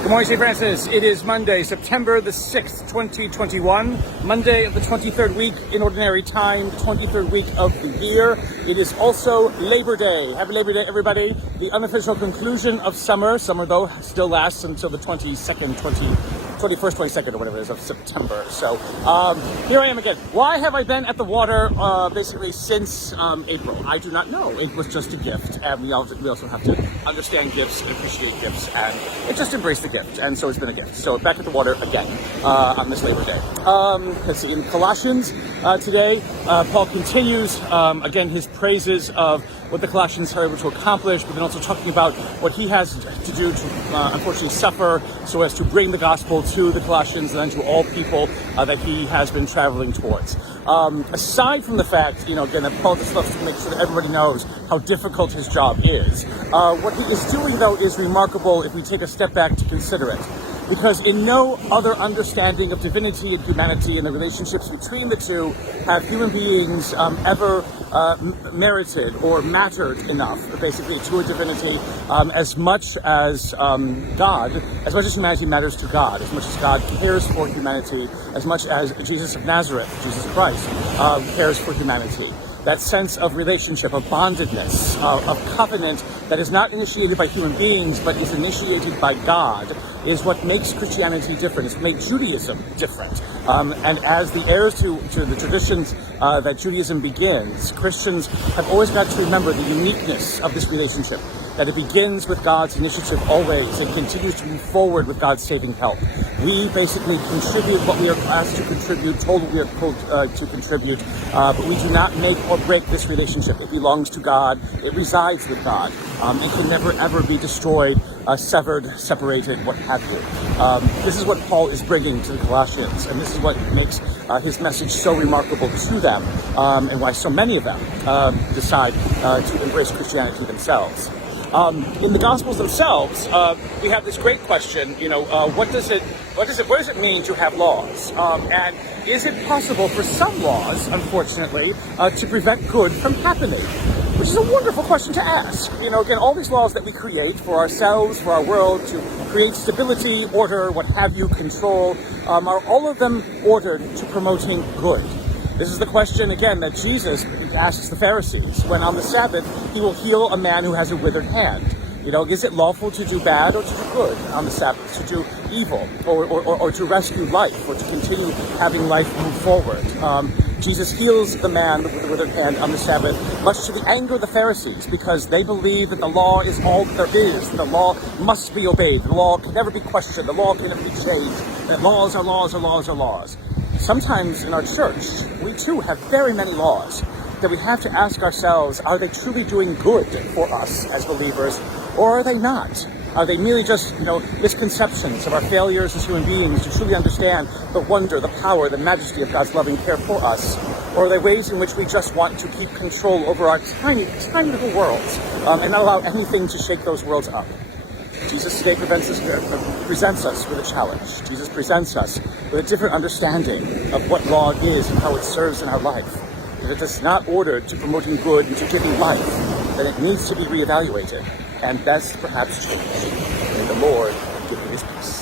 Good morning, St. Francis. It is Monday, September the 6th, 2021. Monday of the 23rd week in Ordinary Time, 23rd week of the year. It is also Labor Day. Happy Labor Day, everybody. The unofficial conclusion of summer. Summer, though, still lasts until the 21st, 22nd, or whatever it is, of September. So here I am again. Why have I been at the water basically since April? I do not know. It was just a gift, and we also have to understand gifts and appreciate gifts, and just embrace the gift. And so it's been a gift. So back at the water again on this Labor Day. Let's see. In Colossians today, Paul continues again his praises of what the Colossians are able to accomplish, but then also talking about what he has to do to unfortunately suffer so as to bring the gospel to the Colossians and then to all people that he has been traveling towards. Aside from the fact, again, that Paul just loves to make sure that everybody knows how difficult his job is, what he is doing, though, is remarkable if we take a step back to consider it. Because in no other understanding of divinity and humanity and the relationships between the two have human beings ever merited or mattered enough, basically, to a divinity as much as God, as much as humanity matters to God, as much as God cares for humanity, as much as Jesus of Nazareth, Jesus Christ, cares for humanity. That sense of relationship, of bondedness, of covenant that is not initiated by human beings, but is initiated by God, is what makes Christianity different. It's what makes Judaism different. And as the heirs to the traditions that Judaism begins, Christians have always got to remember the uniqueness of this relationship, that it begins with God's initiative always and continues to move forward with God's saving help. We basically contribute what we are asked to contribute, told what we are told to contribute, but we do not make or break this relationship. It belongs to God. It resides with God. It can never, ever be destroyed, severed, separated, what have you. This is what Paul is bringing to the Colossians, and this is what makes his message so remarkable to them, and why so many of them decide to embrace Christianity themselves. In the Gospels themselves, we have this great question, what does it mean to have laws? And is it possible for some laws, unfortunately, to prevent good from happening? Which is a wonderful question to ask. Again, all these laws that we create for ourselves, for our world, to create stability, order, what have you, control, are all of them ordered to promoting good? This is the question, again, that Jesus asks the Pharisees when on the Sabbath he will heal a man who has a withered hand. Is it lawful to do bad or to do good on the Sabbath, to do evil or to rescue life or to continue having life move forward? Jesus heals the man with the withered hand on the Sabbath, much to the anger of the Pharisees, because they believe that the law is all that there is. The law must be obeyed. The law can never be questioned. The law can never be changed. That laws are laws are laws are laws. Sometimes in our church, we too have very many laws that we have to ask ourselves, are they truly doing good for us as believers, or are they not? Are they merely just, misconceptions of our failures as human beings to truly understand the wonder, the power, the majesty of God's loving care for us? Or are they ways in which we just want to keep control over our tiny, tiny little worlds and not allow anything to shake those worlds up? Jesus today presents us with a challenge. Jesus presents us with a different understanding of what law is and how it serves in our life. If it is not ordered to promoting good and to giving life, then it needs to be reevaluated and best perhaps changed. May the Lord give you his peace.